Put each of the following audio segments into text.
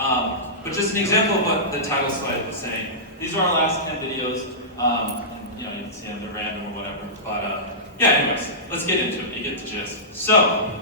But just an example of what the title slide was saying. These are our last 10 videos. You can see them, they're random or whatever. But yeah, anyways, let's get into it. You get the gist. So,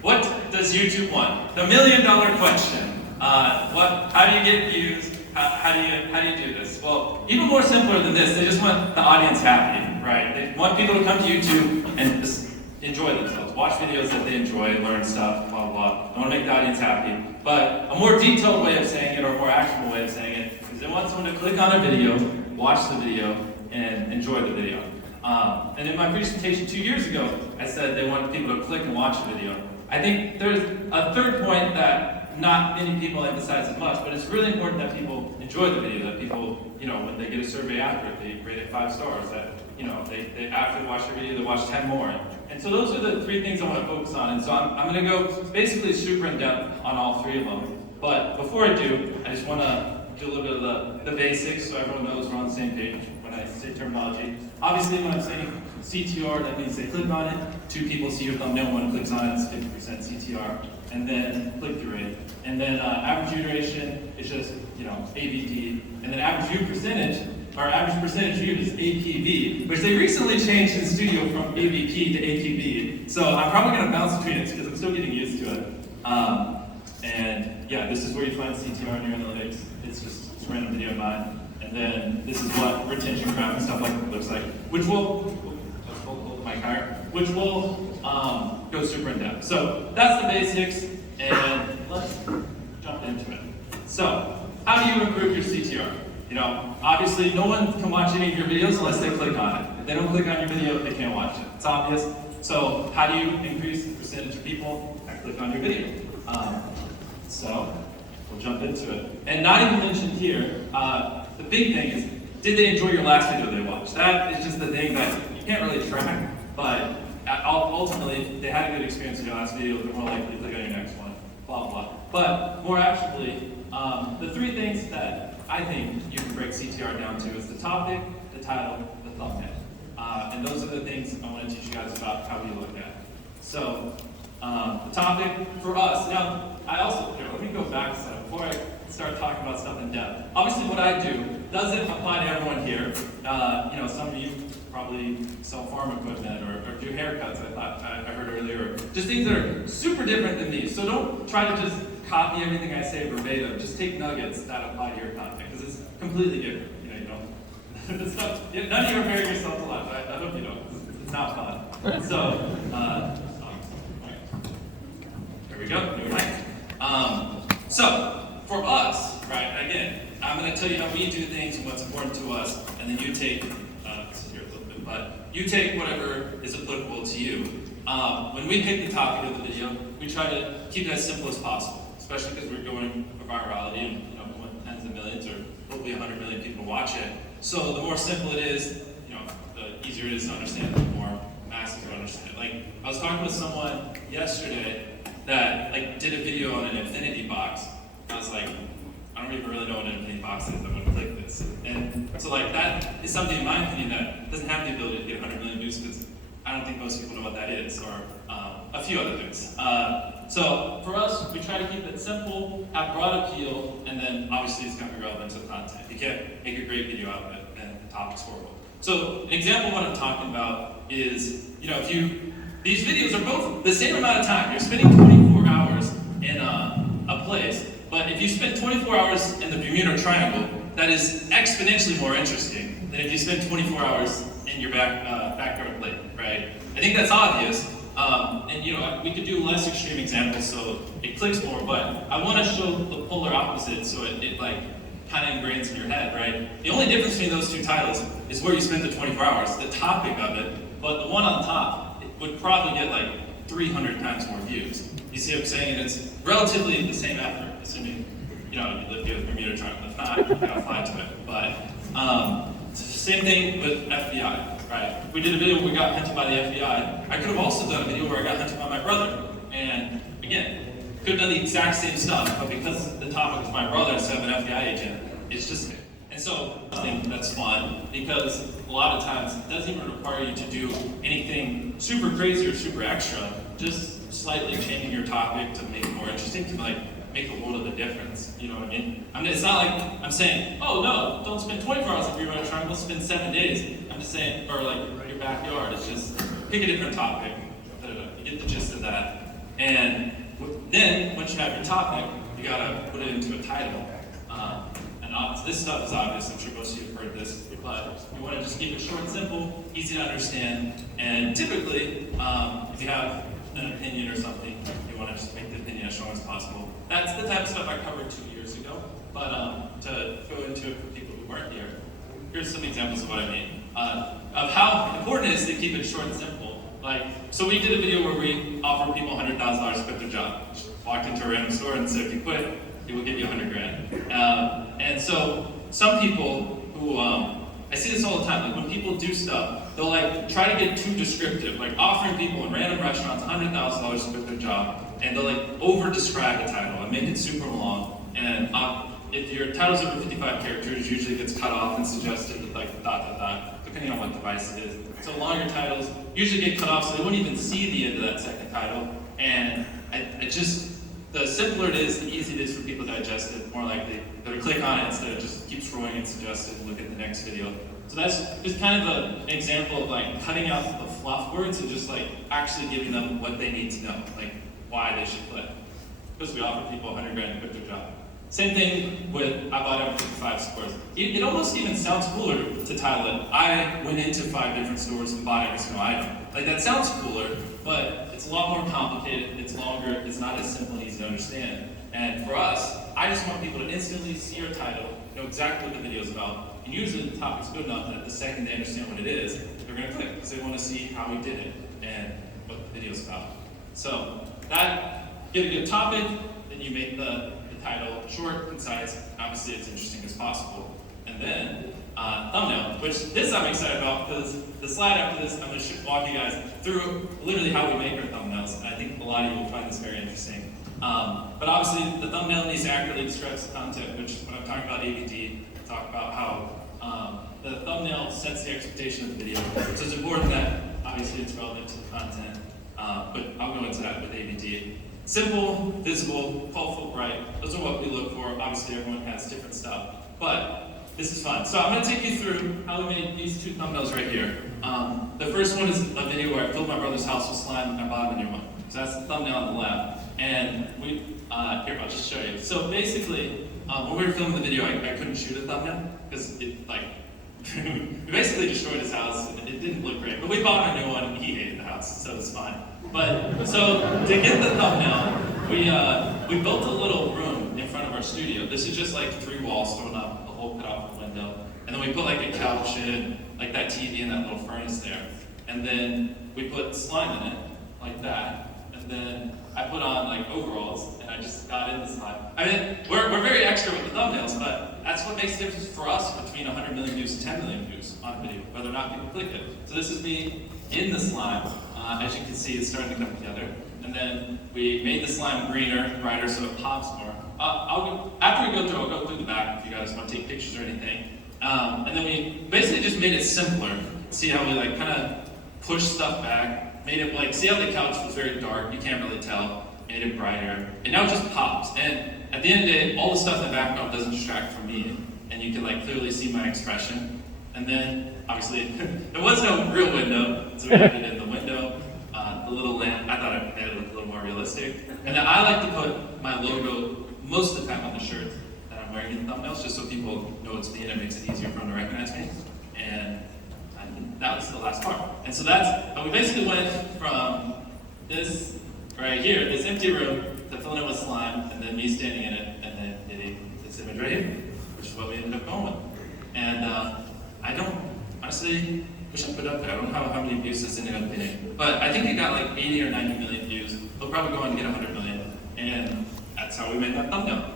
what does YouTube want? The million-dollar question. How do you get views? How do you do this? Well, even more simpler than this, they just want the audience happy, right? They want people to come to YouTube and just enjoy themselves, watch videos that they enjoy, learn stuff, blah, blah, blah. They want to make the audience happy. But a more detailed way of saying it, or a more actionable way of saying it, is they want someone to click on a video, watch the video, and enjoy the video. And in my presentation 2 years ago, I said they wanted people to click and watch the video. I think there's a third point that not many people emphasize as much, but it's really important that people enjoy the video, that people, when they get a survey after it, they rate it 5 stars, that, they after they watch the video, they watch 10 more. And so those are the 3 things I want to focus on. And so I'm going to go basically super in depth on all 3 of them. But before I do, I just want to do a little bit of the basics so everyone knows we're on the same page when I say terminology. Obviously, when I'm saying CTR, that means they click on it, 2 people see your thumbnail, 1 clicks on it, it's 50% CTR. And then click-through rate. And then average view duration is just, AVP. And then average view percentage, or average percentage viewed is APV, which they recently changed in Studio from AVP to APV. So I'm probably going to bounce between it because I'm still getting used to it. And yeah, this is where you find CTR in your analytics. It's just a random video of mine. And then this is what retention graph and stuff like that looks like, which will, which will go super in depth. So that's the basics, and let's jump into it. So, how do you improve your CTR? Obviously no one can watch any of your videos unless they click on it. If they don't click on your video, they can't watch it. It's obvious. So, how do you increase the percentage of people that click on your video? So, we'll jump into it. And not even mentioned here, the big thing is, did they enjoy your last video they watched? That is just the thing that you can't really track, but ultimately, if they had a good experience in your last video, they're more likely to click on your next one, blah, blah, blah. But more actionably, the 3 things that I think you can break CTR down to is the topic, the title, the thumbnail. And those are the things I want to teach you guys about how we look at. So, the topic for us, now, let me go back a second before I start talking about stuff in depth. Obviously, what I do doesn't apply to everyone here. Some of you probably sell farm equipment or do haircuts, I heard earlier. Just things that are super different than these. So don't try to just copy everything I say verbatim. Just take nuggets that apply to your content, because it's completely different. You don't. It's not, none of you are comparing yourself to life. I hope you don't. It's not fun. So, there we go. New mic. So, for us, right? Again, I'm going to tell you how we do things and what's important to us, and then you take. But you take whatever is applicable to you. When we pick the topic of the video, we try to keep it as simple as possible, especially because we're going for virality and we want tens of millions or hopefully 100 million people to watch it. So the more simple it is, the easier it is to understand, the more masses will understand. Like, I was talking with someone yesterday that did a video on an infinity box. I was like, I don't even really know what an infinity box is. I'm going to click this. And so that is something, in my opinion, that doesn't have the ability to get 100 million views, because I don't think most people know what that is, or a few other things. So for us, we try to keep it simple, have broad appeal, and then obviously it's got to be relevant to the content. You can't make a great video out of it and the topic's horrible. So an example of what I'm talking about is, these videos are both the same amount of time. You're spending 24 hours in a place. But if you spend 24 hours in the Bermuda Triangle, that is exponentially more interesting than if you spend 24 hours in your backyard lake, right? I think that's obvious. And we could do less extreme examples so it clicks more, but I want to show the polar opposite so it kind of ingrains in your head, right? The only difference between those 2 titles is where you spend the 24 hours, the topic of it, but the one on top, it would probably get 300 times more views. You see what I'm saying? And it's relatively the same effort, assuming, you live here with Bermuda Triangle. If not, you can apply to it. But it's the same thing with FBI, right? We did a video where we got hunted by the FBI. I could have also done a video where I got hunted by my brother. And again, could have done the exact same stuff, but because the topic is my brother instead of an FBI agent, it's just, and so I think that's fun, because a lot of times it doesn't even require you to do anything super crazy or super extra, just slightly changing your topic to make it more interesting, to make a world of a difference. You know what I mean? It's not like I'm saying, oh no, don't spend 24 hours if you're running a triangle, spend 7 days. I'm just saying, or like your backyard. It's just pick a different topic. You get the gist of that. And then once you have your topic, you gotta put it into a title. This stuff is obvious, I'm sure most of you have heard this, but you want to just keep it short and simple, easy to understand, and typically, if you have an opinion or something, you want to just make the opinion as strong as possible. That's the type of stuff I covered 2 years ago, but to go into it for people who weren't here, here's some examples of what I mean. Of how important it is to keep it short and simple. So we did a video where we offered people $100,000 to quit their job. Just walked into a random store and said, if you quit, it will give you $100,000. And so some people who, I see this all the time, like when people do stuff, they'll like try to get too descriptive, like offering people in random restaurants $100,000 to quit their job, and they'll like over-describe the title and make it super long. And if your title's over 55 characters, usually gets cut off and suggested with like ... depending on what device it is. So longer titles usually get cut off so they won't even see the end of that second title. And the simpler it is, the easier it is for people to digest it, more likely they'll click on it instead of just keep scrolling and suggest it and look at the next video. So that's just kind of an example of like cutting out the fluff words and just like actually giving them what they need to know, like why they should click. Because we offer people $100,000 to quit their job. Same thing with I bought every 55 stores. It almost even sounds cooler to title it, I went into 5 different stores and bought every single item. Like that sounds cooler, but it's a lot more complicated, it's longer, it's not as simple and easy to understand. And for us, I just want people to instantly see your title, know exactly what the video is about, and usually the topic's good enough that the second they understand what it is, they're gonna click, because they wanna see how we did it and what the video's about. So get a good topic, then you make the title short, concise, obviously as interesting as possible. And then thumbnail, which this I'm excited about because the slide after this, I'm going to walk you guys through literally how we make our thumbnails, and I think a lot of you will find this very interesting. But obviously, the thumbnail needs to accurately describe the content, which when I'm talking about ABD, I talk about how the thumbnail sets the expectation of the video. So it's important that obviously it's relevant to the content, but I'll go into that with ABD. Simple, visible, colorful, bright, those are what we look for. Obviously, everyone has different stuff, but this is fun. So I'm going to take you through how we made these 2 thumbnails right here. The first one is a video where I filled my brother's house with slime and I bought a new one. So that's the thumbnail on the left. And here, I'll just show you. So basically, when we were filming the video, I couldn't shoot a thumbnail because it, we basically destroyed his house and it didn't look great. But we bought a new one and he hated the house, so it's fine. But, so to get the thumbnail, we built a little room in front of our studio. This is just like 3 walls thrown up, a hole cut off the window. And then we put like a couch in, like that TV and that little furnace there. And then we put slime in it, like that. And then I put on like overalls and I just got in the slime. I mean, we're very extra with the thumbnails, but that's what makes the difference for us between 100 million views and 10 million views on a video, whether or not people click it. So this is me in the slime. As you can see, it's starting to come together. And then we made the slime greener, brighter, so it pops more. After we go through, I'll go through the back if you guys want to take pictures or anything. And then we basically just made it simpler. See how we like kind of pushed stuff back, made it like, see how the couch was very dark, you can't really tell, made it brighter. And now it just pops. And at the end of the day, all the stuff in the background doesn't distract from me. And you can like clearly see my expression. And then, obviously, there was no real window, so we added in the window, the little lamp. I thought it made it look a little more realistic. And then I like to put my logo most of the time on the shirt that I'm wearing in the thumbnails, just so people know it's me and it makes it easier for them to recognize me. And that was the last part. And so we basically went from this right here, this empty room, to filling it with slime, and then me standing in it, and then hitting this image right here, which is what we ended up going with. And I don't, honestly, wish I put it up there. I don't know how many views this ended up getting. But I think it got like 80 or 90 million views. We'll probably go on to get 100 million. And that's how we made that thumbnail.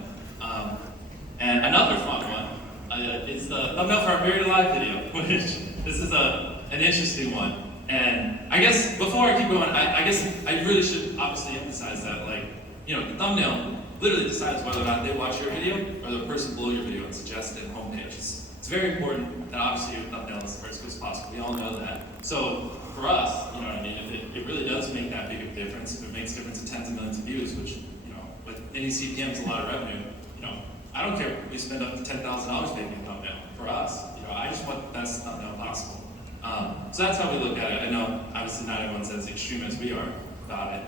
And another fun one is the thumbnail for our Buried Alive video, which this is an interesting one. And I guess before I keep going, I guess I really should obviously emphasize that, like, you know, the thumbnail literally decides whether or not they watch your video or the person below your video and suggest it on homepage. It's very important that obviously your thumbnail is as good as possible. We all know that. So for us, you know what I mean, it really does make that big of a difference. If it makes a difference in tens of millions of views, which, you know, with any CPM is a lot of revenue. You know, I don't care if we spend up to $10,000 making a thumbnail for us. You know, I just want the best thumbnail possible. So that's how we look at it. I know obviously not everyone's as extreme as we are about it.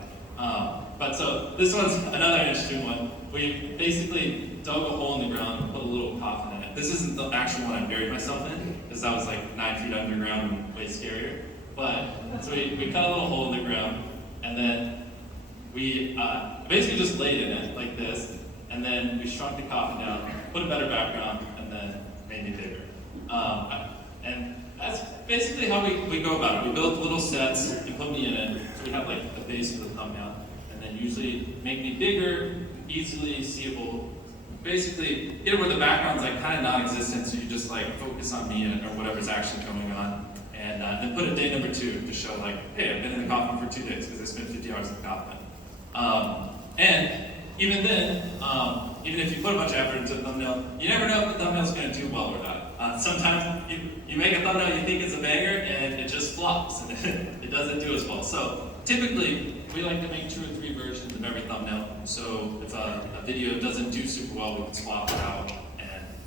But so this one's another interesting one. We basically dug a hole in the ground and put a little coffin in it. This isn't the actual one I buried myself in, because that was like 9 feet underground and way scarier. But so we cut a little hole in the ground, and then we basically just laid in it like this, and then we shrunk the coffin down, put a better background, and then made it bigger. And that's basically how we go about it. We build little sets and put me in it, so we have like the base of the thumbnail, and then usually make me bigger, easily seeable. Basically, get it where the background's like kind of non-existent, so you just like focus on me or whatever's actually going on. And then put a day number 2 to show like, hey, I've been in the coffin for 2 days because I spent 50 hours in the coffin. And even then, even if you put a bunch of effort into a thumbnail, you never know if the thumbnail's going to do well or not. Sometimes you make a thumbnail you think is a banger and it just flops and it doesn't do as well. So typically, we like to make 2 or 3 versions of every thumbnail. So if a video doesn't do super well, we can swap it out.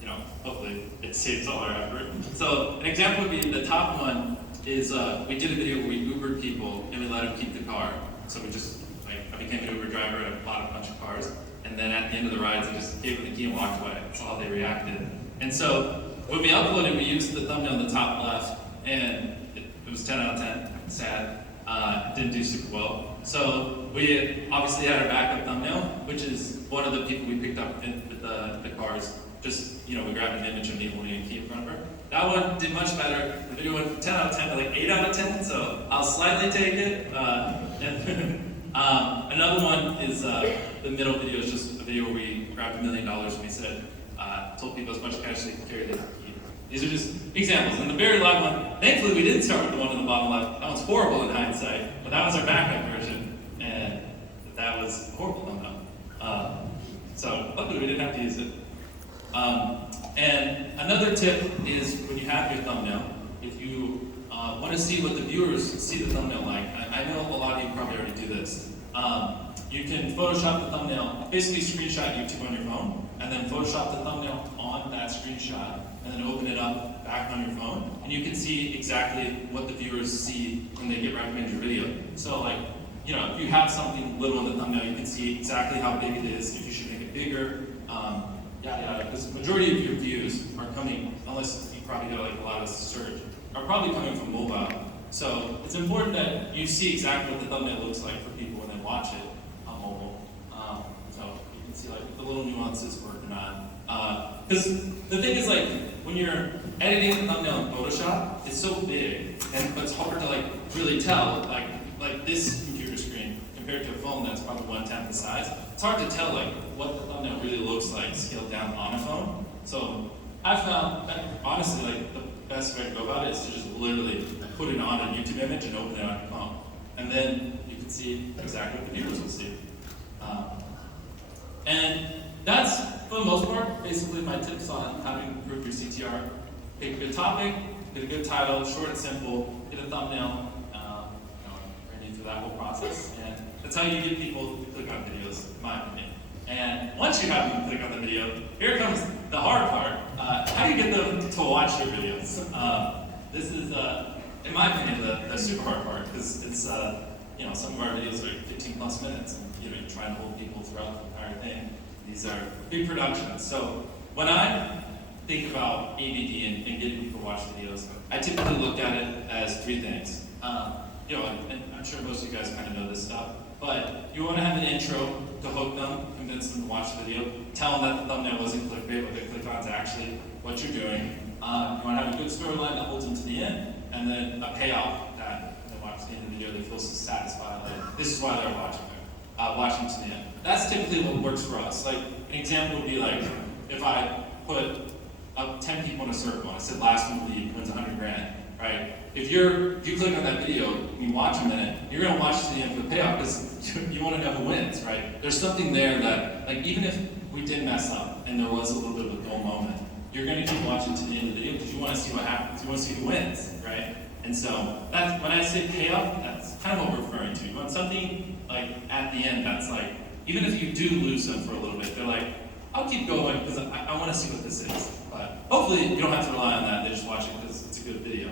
You know, hopefully it saves all our effort. So an example would be the top one is we did a video where we Ubered people and we let them keep the car. So we just, like, I became an Uber driver and I bought a bunch of cars. And then at the end of the rides, I just gave them the key and walked away. That's how they reacted. And so when we uploaded, we used the thumbnail in the top left, and it was 10 out of 10. Sad. Didn't do super well. So we obviously had our backup thumbnail, which is one of the people we picked up with the cars. Just, you know, we grabbed an image of me holding a key in front of her. That one did much better. The video went from 10 out of 10 to like 8 out of 10, so I'll slightly take it. Another one is the middle video is just a video where we grabbed $1 million and we said, told people as much cash as they could carry the key. These are just examples. And the very last one, thankfully we didn't start with the one on the bottom left. That one's horrible in hindsight, but that was our backup version, and that was horrible thumbnail. So luckily we didn't have to use it. And another tip is when you have your thumbnail, if you want to see what the viewers see the thumbnail like, I know a lot of you probably already do this. You can Photoshop the thumbnail, basically screenshot YouTube on your phone, and then Photoshop the thumbnail on that screenshot, and then open it up back on your phone, and you can see exactly what the viewers see when they get recommended your video. So like, you know, if you have something little in the thumbnail, you can see exactly how big it is, if you should make it bigger. Because the majority of your views are coming, unless you probably go like a lot of search, are probably coming from mobile. So it's important that you see exactly what the thumbnail looks like for people when they watch it on mobile. So you can see like the little nuances working on. Because the thing is like, when you're editing the thumbnail in Photoshop, it's so big, but it's hard to like really tell, like this computer screen compared to a phone that's probably 1/10 the size. It's hard to tell like what the thumbnail really looks like scaled down on a phone. So I found that honestly like the best way to go about it is to just literally put it on a YouTube image and open it on your phone. And then you can see exactly what the viewers will see. And that's, for the most part, basically my tips on how to improve your CTR. Pick a good topic, get a good title, short and simple, get a thumbnail, bring you through that whole process. And that's how you get people to click on videos, in my opinion. And once you have them click on the video, here comes the hard part. How do you get them to watch your videos? This is, in my opinion, the super hard part, because it's, some of our videos are 15 plus minutes, and you're trying to hold people throughout the entire thing. These are big productions. So when I think about ABD and getting people to watch videos, I typically look at it as 3 things. And I'm sure most of you guys kind of know this stuff, but you want to have an intro to hook them, convince them to watch the video, tell them that the thumbnail wasn't clickbait, what they click on is actually what you're doing. You want to have a good storyline that holds them to the end, and then a payoff that when they watch the end of the video, they feel so satisfied that this is why they're watching to the end. That's typically what works for us. Like an example would be like if I put up 10 people in a circle and I said last one wins 100 grand, right? If you click on that video and you watch a minute, you're gonna watch to the end for the payoff because you want to know who wins, right? There's something there that, like, even if we did mess up and there was a little bit of a dull moment, you're gonna keep watching to the end of the video because you want to see what happens. You want to see who wins, right? And so that's when I say payoff, that's kind of what we're referring to. You want something like at the end that's like even if you do lose them for a little bit, they're like, I'll keep going because I want to see what this is. But hopefully you don't have to rely on that. They just watch it because it's a good video.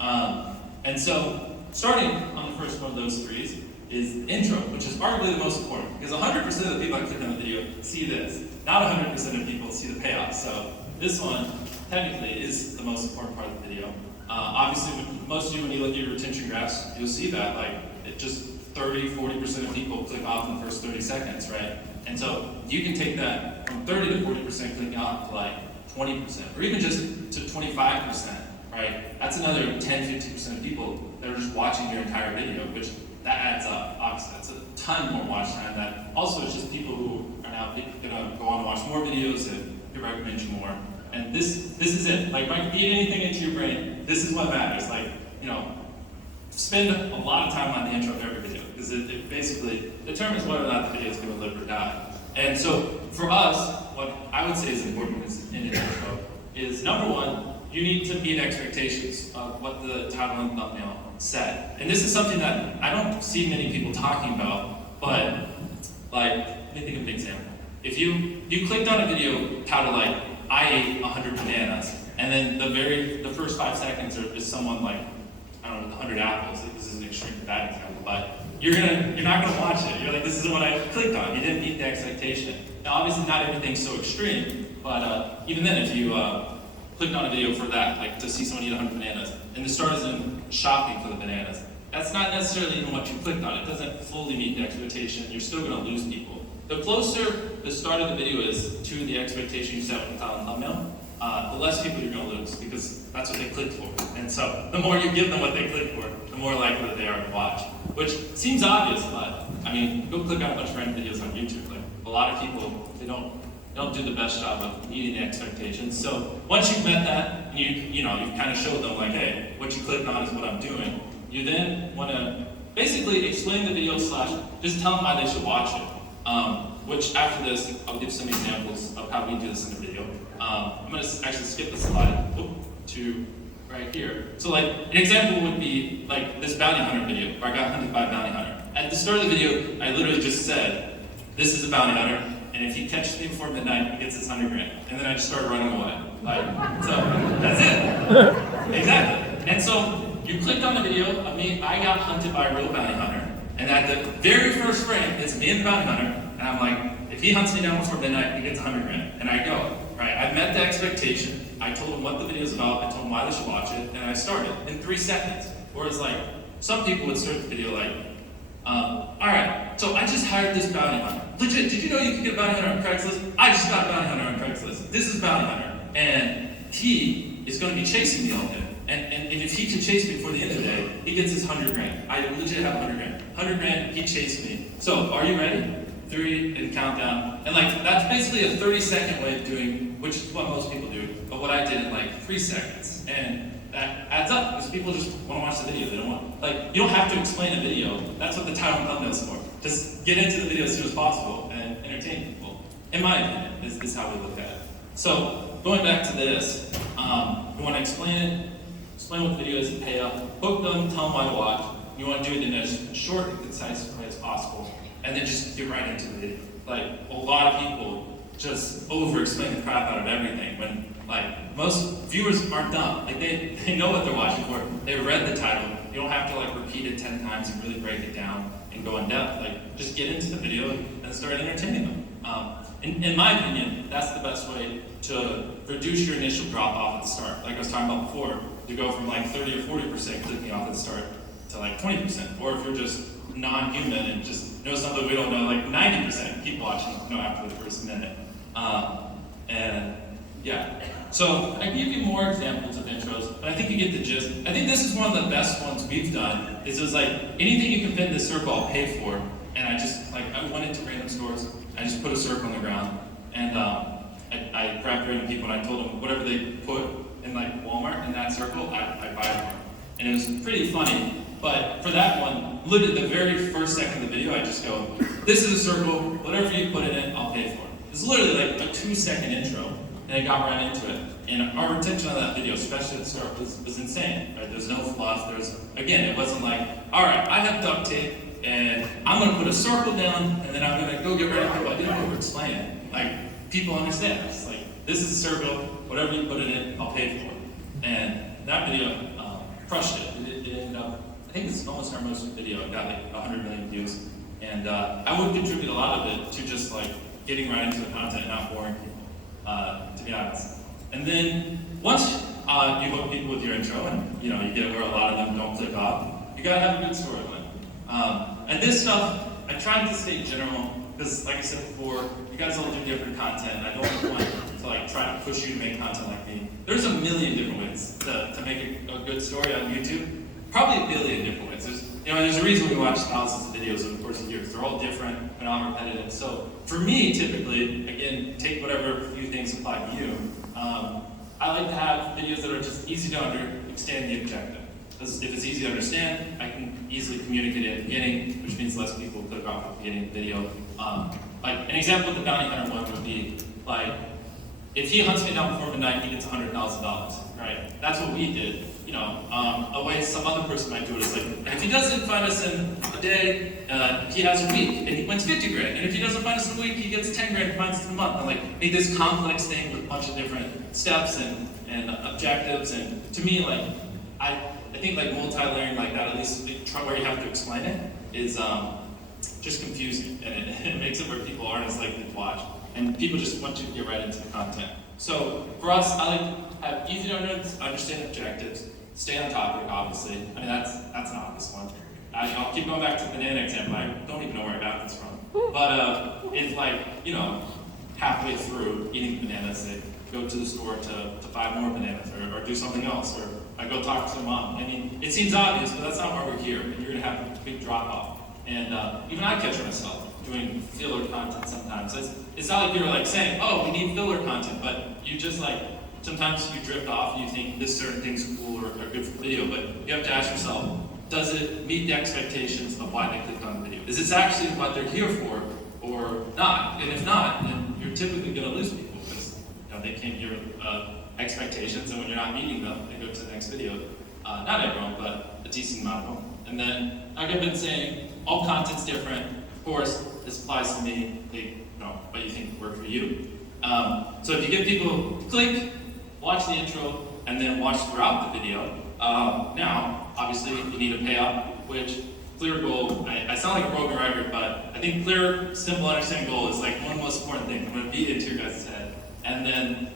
And so starting on the first one of those threes is the intro, which is arguably the most important because 100% of the people that click on the video see this. Not 100% of people see the payoff. So this one technically is the most important part of the video. Obviously, most of you, when you look at your retention graphs, you'll see that like it just 30-40% of people click off in the first 30 seconds, right? And so you can take that from 30 to 40% clicking off to like 20%, or even just to 25%, right? That's another 10-15% of people that are just watching your entire video, which that adds up. Obviously, that's a ton more watch time. That also is just people who are now gonna go on and watch more videos and recommend you more. And this is it. Like, if you feed anything into your brain, this is what matters. Like, spend a lot of time on the intro of every video because it basically determines whether or not the video is going to live or die. And so for us, what I would say is important in an intro is number one, you need to meet expectations of what the title and thumbnail said. And this is something that I don't see many people talking about, but like, let me think of an example. If you clicked on a video titled like, I ate 100 bananas, and then the first 5 seconds is someone like, I don't know, 100 apples. This is an extreme bad example, but you're not gonna watch it. You're like, this isn't what I clicked on. You didn't meet the expectation. Now, obviously, not everything's so extreme, but even then, if you clicked on a video for that, like to see someone eat 100 bananas, and the start is in shopping for the bananas, that's not necessarily even what you clicked on. It doesn't fully meet the expectation. You're still gonna lose people. The closer the start of the video is to the expectation you set with the title and thumbnail, the less people you're going to lose because that's what they clicked for. And so the more you give them what they clicked for, the more likely that they are to watch. Which seems obvious, but I mean, go click on a bunch of random videos on YouTube. Like a lot of people, they don't do the best job of meeting the expectations. So once you've met that, and you've kind of showed them like, hey, what you clicked on is what I'm doing. You then want to basically explain the video / just tell them why they should watch it. Which after this, I'll give some examples of how we do this in the video. I'm going to actually skip the slide to right here. So like an example would be like this bounty hunter video where I got hunted by a bounty hunter. At the start of the video, I literally just said, this is a bounty hunter, and if he catches me before midnight, he gets his 100 grand. And then I just started running away. So that's it. Exactly. And so you clicked on the video of me, I got hunted by a real bounty hunter. And at the very first frame, it's me and the bounty hunter, and I'm like, if he hunts me down before midnight, he gets 100 grand. And I go, right? I met the expectation. I told him what the video's about. I told him why they should watch it, and I started in 3 seconds. Whereas like, some people would start the video like, all right, so I just hired this bounty hunter. Legit, did you know you could get a bounty hunter on Craigslist? I just got a bounty hunter on Craigslist. This is a bounty hunter, and he is going to be chasing me all day. And if he can chase me before the end of the day, he gets his 100 grand. I legit have 100 grand. 100 grand, he chased me. So, are you ready? 3 and countdown. And like, that's basically a 30-second way of doing, which is what most people do, but what I did in like 3 seconds. And that adds up, because people just want to watch the video. They don't want, like, you don't have to explain a video. That's what the title and thumbnail is for. Just get into the video as soon as possible and entertain people. In my opinion, is how we look at it. So, going back to this, we want to explain what the video is, pay up, hook them, tell them why to watch. You want to do it in as short and concise way as possible, and then just get right into the video. Like, a lot of people just over-explain the crap out of everything when, like, most viewers aren't dumb. Like, they know what they're watching for. They read the title. You don't have to, like, repeat it 10 times and really break it down and go in depth. Like, just get into the video and start entertaining them. In my opinion, that's the best way to reduce your initial drop-off at the start. Like I was talking about before, to go from like 30 or 40% clicking off at the start to like 20%. Or if you're just non-human and just know something we don't know, like 90%, keep watching, after the first minute. And yeah, so I can give you more examples of intros, but I think you get the gist. I think this is one of the best ones we've done, is just like, anything you can fit in this circle, I'll pay for. And I went into random stores, I just put a circle on the ground, and I grabbed random people and I told them whatever they put in like Walmart in that circle, I buy it for them. And it was pretty funny, but for that one, literally the very first second of the video, I just go, this is a circle, whatever you put in it, I'll pay for it. It's literally like a 2-second intro, and I got right into it. And our retention on that video, especially at the start, was insane. Right? There's no fluff, again, it wasn't like, all right, I have duct tape, and I'm gonna put a circle down, and then I'm gonna go get ready to go, I didn't over-explain it. Like, people understand. It's like, this is a circle, whatever you put in it, I'll pay for it. And that video crushed it. It ended up, I think it's almost our most video. It got like 100 million views. And I would contribute a lot of it to just like getting right into the content and not boring people, to be honest. And then once you hook people with your intro and you get where a lot of them don't click off, you gotta have a good storyline. And this stuff, I tried to stay general because like I said before, you guys all do different content. I don't want to like try to push you to make content like me. There's a million different ways to make a good story on YouTube. Probably a billion different ways. There's a reason we watch thousands of videos over the course of years. They're all different and all repetitive. So for me, typically, again, take whatever few things apply to you. I like to have videos that are just easy to understand the objective. Because if it's easy to understand, I can easily communicate it at the beginning, which means less people click off at the beginning of the video. Like an example of the bounty hunter one would be like, if he hunts me down before midnight, he gets $100,000, right? That's what we did. A way some other person might do it is like, if he doesn't find us in a day, he has a week, and he wins 50 grand. And if he doesn't find us in a week, he gets 10 grand and finds us in a month. And like, make this complex thing with a bunch of different steps and objectives. And to me, like, I think like multi-layering like that, at least where you have to explain it, is just confusing. And it makes it where people aren't as likely to watch. And people just want you to get right into the content. So for us, I like to have easy to understand objectives, stay on topic, obviously. I mean, that's an obvious one. I'll keep going back to the banana example. I don't even know where I got this from. But if like, halfway through eating bananas, they go to the store to buy more bananas or do something else, or I go talk to mom. I mean, it seems obvious, but that's not why we're here. You're gonna have a big drop off. And even I catch myself doing filler content sometimes. It's not like you're like saying, oh, we need filler content, but you just like, sometimes you drift off and you think this certain thing's cool or good for the video, but you have to ask yourself, does it meet the expectations of why they clicked on the video? Is this actually what they're here for or not? And if not, then you're typically gonna lose people because they came here with expectations, and when you're not meeting them, they go to the next video. Not everyone, but a decent amount of them. And then, like I've been saying, all content's different. Of course, this applies to me, what you think worked for you. So if you get people click, watch the intro, and then watch throughout the video, now, obviously, you need a payout, which clear goal, I sound like a broken record, but I think clear, simple, understanding goal is like one of the most important things. I'm going to beat it into your guys' head. And then,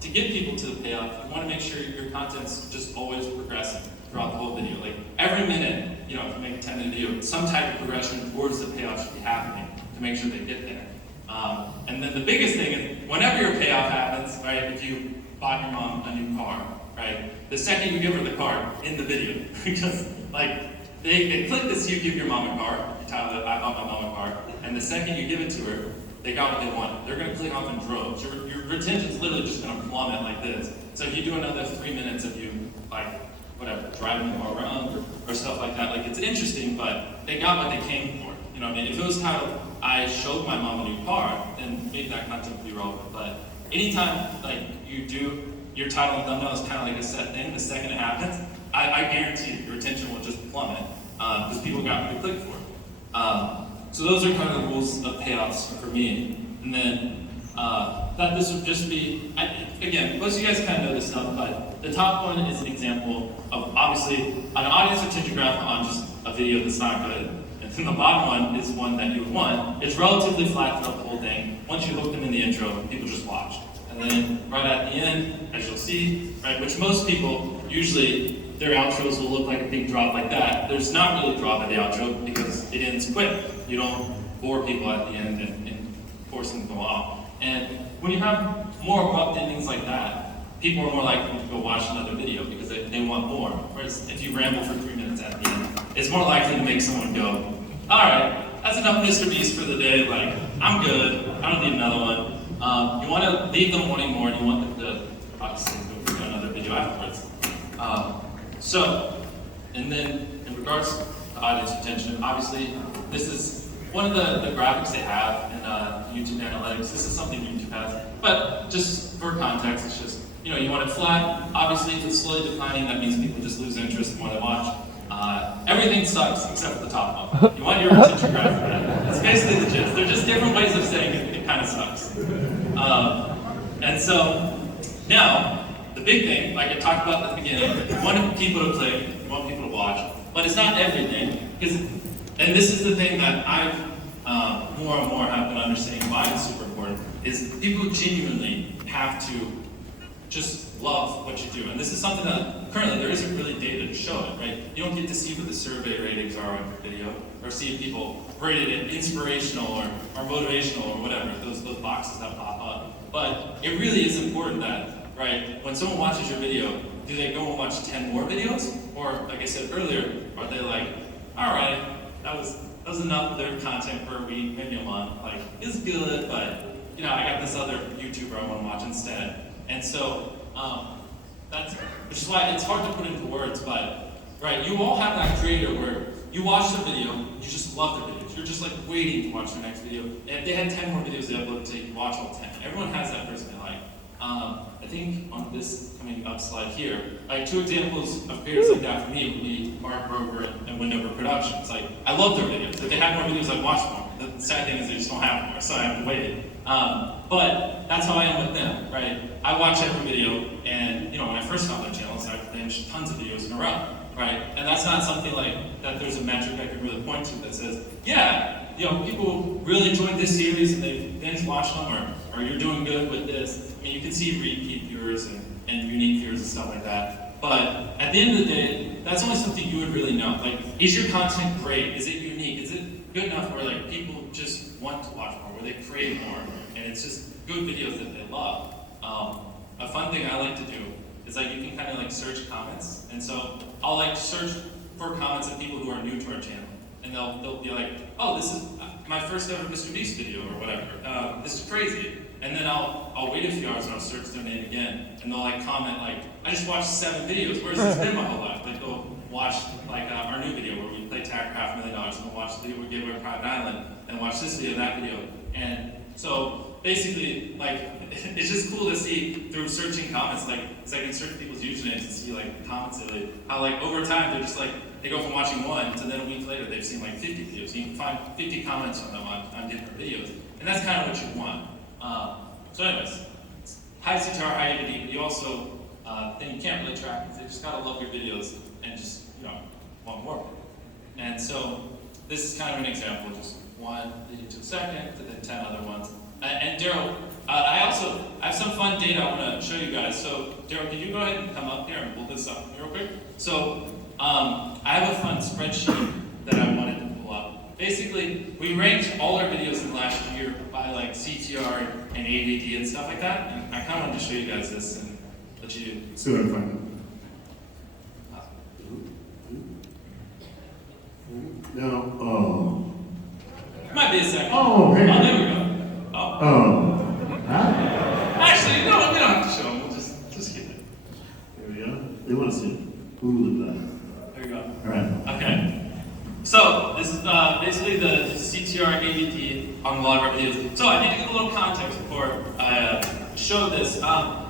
to get people to the payoff, you want to make sure your content's just always progressing throughout the whole video. Like every minute, if you make a 10-minute video, some type of progression towards the payoff should be happening to make sure they get there. And then the biggest thing is, whenever your payoff happens, right, if you bought your mom a new car, right, the second you give her the car in the video, because like, they click this, you give your mom a car, you tell them, I bought my mom a car, and the second you give it to her, they got what they want. They're gonna click off in droves. Your retention's literally just gonna plummet like this. So if you do another 3 minutes of you, like, whatever, driving the car around or stuff like that, like it's interesting, but they got what they came for. You know what I mean? If it was titled, I showed my mom a new car, then maybe that content would be relevant. But anytime like you do your title and thumbnail is kind of like a set thing, the second it happens, I guarantee you, your retention will just plummet because people got what they clicked for. So those are kind of the rules of payoffs for me. And then that this would just be, again, most of you guys kind of know this stuff, but the top one is an example of obviously an audience retention graph on just a video that's not good. And then the bottom one is one that you would want. It's relatively flat throughout the whole thing. Once you hook them in the intro, people just watch. And then right at the end, as you'll see, right, which most people, usually their outros will look like a big drop like that. There's not really a drop at the outro because it ends quick. You don't bore people at the end and force them to go off. And when you have more abrupt endings like that, people are more likely to go watch another video because they want more. Whereas if you ramble for 3 minutes at the end, it's more likely to make someone go, all right, that's enough Mr. Beast for the day. Like, I'm good. I don't need another one. You want to leave them wanting more, and you want them to obviously go do another video afterwards. And then in regards to audience retention, obviously this is one of the graphics they have in YouTube Analytics. This is something YouTube has, but just for context, it's just, you want it flat. Obviously, if it's slowly declining, that means people just lose interest in what they watch. everything sucks except the top one. You want your retention graph for that. That's basically the gist. They're just different ways of saying it kind of sucks. And so now, the big thing, like I talked about at the beginning, you want people to click, you want people to watch, but it's not everything. And this is the thing that I've more and more have been understanding why it's super important, is people genuinely have to just love what you do. And this is something that currently there isn't really data to show it, right? You don't get to see what the survey ratings are on your video, or see if people rated it inspirational or motivational or whatever, those boxes that pop up. But it really is important that, right, when someone watches your video, do they go and watch 10 more videos? Or, like I said earlier, are they like, all right, that was enough of their content for a week, maybe a month. Like, it's good, but you know, I got this other YouTuber I want to watch instead. And so, which is why it's hard to put into words, but, right, you all have that creator where you watch the video, you just love the videos. You're just like waiting to watch the next video. And if they had 10 more videos they upload, to watch all 10. Everyone has that person they like. I think on this coming up slide here, like 2 examples of creators like that for me would be Mark Rober and Windover Productions. Like, I love their videos. If they had more videos, I'd watch more. The sad thing is they just don't have more, so I have to wait. But that's how I am with them, right? I watch every video, and you know, when I first found their channels, I binged tons of videos in a row, right? And that's not something like that there's a metric I can really point to that says, yeah, you know, people really enjoyed this series and they binge watched them, or you're doing good with this. I mean, you can see repeat viewers and unique viewers and stuff like that. But at the end of the day, that's only something you would really know. Like, is your content great? Is it unique? Is it good enough where like people just want to watch more, where they crave more, and it's just good videos that they love? A fun thing I like to do is like you can kind of like search comments, and so I'll like search for comments of people who are new to our channel, and they'll be like, oh, this is my first ever Mr. Beast video or whatever. This is crazy. And then I'll wait a few hours and I'll search their name again, and they'll like comment like, I just watched 7 videos. Where's this been my whole life? Like they'll watch like our new video where we play tag for $500,000, and they'll watch the video we gave away Private Island, and watch this video, that video, and so basically like it's just cool to see through searching comments. Like it's like I can search people's usernames and see like comments lately. How like over time they're just like they go from watching 1 to then a week later they've seen like 50 videos. You can find 50 comments from them on different videos, and that's kind of what you want. So anyways, high CTR, high ABD, you also, then you can't really track because you just gotta love your videos and just, you know, want more. And so this is kind of an example, just 1 leading to the second, to then 10 other ones. And Daryl, I have some fun data I wanna show you guys. So Daryl, can you go ahead and come up here and pull this up real quick? So I have a fun spreadsheet that I wanted to pull up. Basically, we ranked all our videos in the last year by like CTR and ABD and stuff like that, and I kind of wanted to show you guys this and let you see what I'm finding. Now, it might be a second. Oh, hey. Oh, there we go. Actually, no, we don't have to show them. We'll just keep it. There we go. They want to see it. Ooh, there we go. All right. Okay. So this is basically the CTR ABD on a lot of our videos. So I need to give a little context before I show this.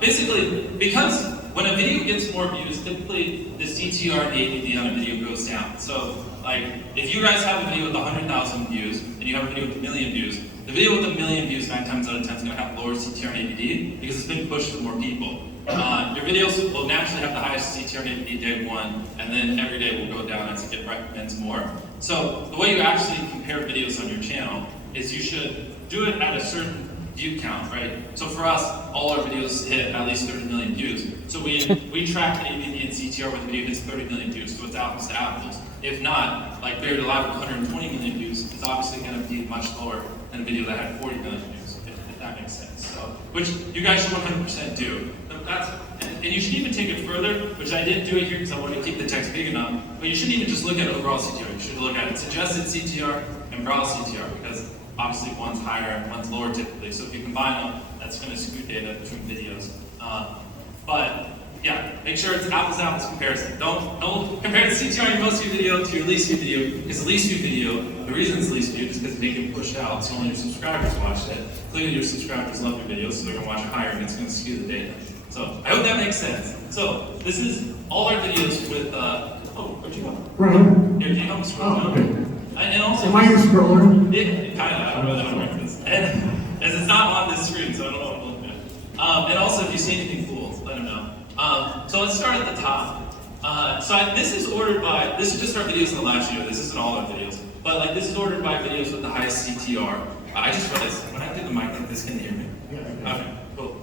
Basically, because when a video gets more views, typically the CTR and ABD on a video goes down. So like if you guys have a video with 100,000 views and you have a video with 1 million views, the video with 1 million views 9 times out of 10 is going to have lower CTR and ABD because it's been pushed to more people. Your videos will naturally have the highest CTR and ABD day 1, and then every day will go down as it gets recommends more. So the way you actually compare videos on your channel is you should do it at a certain view count, right? So for us, all our videos hit at least 30 million views. So we track ABD and CTR when the video hits 30 million views, so it's apples to apples. If not, like Buried Alive with 120 million views is obviously going to be much lower than a video that had 40 million views, if that makes sense. So, which you guys should 100% do. And you should even take it further, which I didn't do it here because I wanted to keep the text big enough, but you shouldn't even just look at overall CTR. You should look at suggested CTR and broad CTR, because obviously one's higher and one's lower typically. So if you combine them, that's going to skew data between videos. But yeah, make sure it's apples to apples comparison. Don't compare the CTR in your most viewed video to your least viewed video, because the least viewed video, the reason it's least viewed is because it's making it pushed out, so only your subscribers watched it. Clearly your subscribers love your videos, so they're going to watch it higher, and it's going to skew the data. So I hope that makes sense. So this is all our videos with, oh, where'd you go? Right. Here, can you help me scroll Oh, down? okay. And also, Am I your scroller? it kind of, I don't really know how to work this. And as it's not on this screen, so I don't know what I'm looking at. And also, if you see anything cool, let them know. So let's start at the top. This is ordered by, this is just our videos in the last year. This isn't all our videos. But like, this is ordered by videos with the highest CTR. I just realized, when I do the mic like this, can you hear me? Yeah. Okay, cool.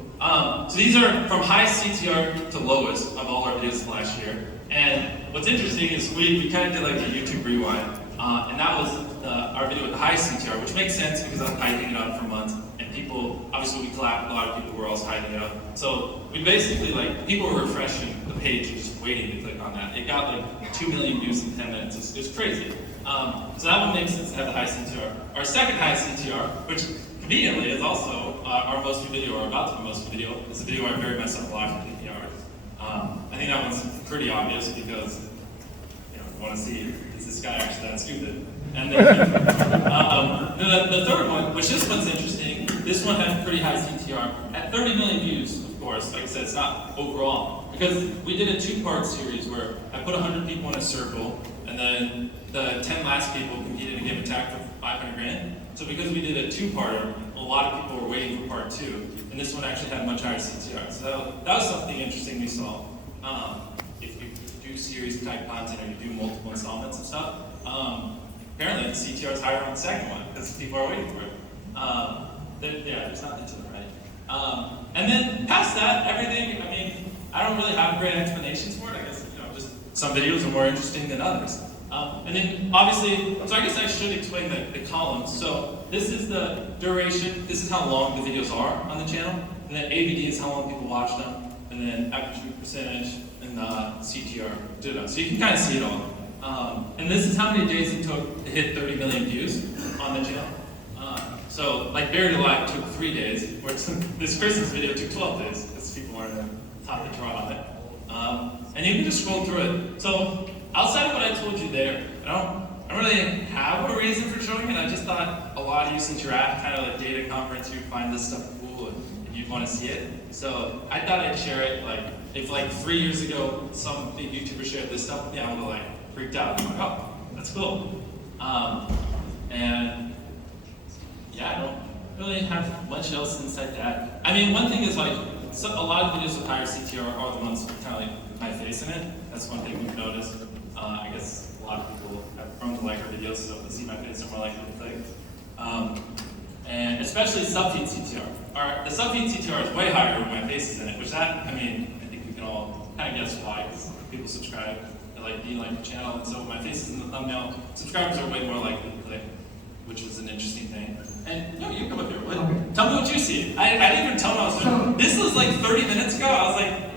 So these are from highest CTR to lowest of all our videos last year. And what's interesting is we kind of did like a YouTube rewind. And that was our video with the highest CTR, which makes sense because I've hyping it up for months. And people, obviously we collab, a lot of people were also hyping it up. So we basically like, people were refreshing the page and just waiting to click on that. It got like 2 million views in 10 minutes. It was crazy. So that one makes sense to have the highest CTR. Our second highest CTR, which conveniently is also our most viewed video, or about to be most viewed video, is a video where I buried myself alive for 50 hours. I think that one's pretty obvious because you want to see, is this guy actually that stupid? And then the third one, which this one's interesting, this one had pretty high CTR. At 30 million views, of course, like I said, it's not overall. Because we did a 2-part series where I put 100 people in a circle, and then the 10 last people competed in a game attack for 500 grand. So because we did a 2-parter, a lot of people were waiting for part 2, and this one actually had much higher CTR. So that was something interesting we saw. If you do series type content or you do multiple installments and stuff, apparently the CTR is higher on the second one because people are waiting for it. There's nothing to the right. And then past that, everything, I mean, I don't really have great explanations for it. I guess, just some videos are more interesting than others. And then obviously, so I guess I should explain the columns. So this is the duration, this is how long the videos are on the channel. And then AVD is how long people watch them. And then average view percentage and CTR. So you can kind of see it all. And this is how many days it took to hit 30 million views on the channel. So like Buried Alive took 3 days, where this Christmas video took 12 days, because people wanted to top the draw on it. And you can just scroll through it. So outside of what I told you there, I don't really have a reason for showing it. I just thought a lot of you, since you're at kind of like data conference, you'd find this stuff cool and you'd want to see it. So I thought I'd share it. Like if like 3 years ago some big YouTuber shared this stuff with me, I would have like freaked out. I'm like, oh, that's cool. And yeah, I don't really have much else inside that. I mean, one thing is like, a lot of videos with higher CTR are the ones with kind of like my face in it. That's one thing we've noticed. I guess a lot of people have grown to like our videos, so if they see my face, they're more likely to click. And especially sub-feed CTR. The sub-feed CTR is way higher when my face is in it, which I think we can all kind of guess why, because people subscribe, they like the channel, and so when my face is in the thumbnail, subscribers are way more likely to click, which was an interesting thing. And no, you come up here. Tell me what you see. I didn't even tell them I was doing. This was like 30 minutes ago. I was like,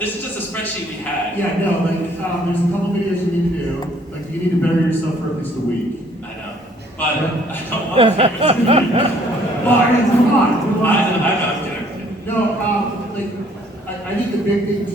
this is just a spreadsheet we had. Yeah, no, like, there's a couple videos you need to do. Like, you need to bury yourself for at least a week. I know. But I don't want favorites. Come on. I'm kidding. No, like, I think the big thing too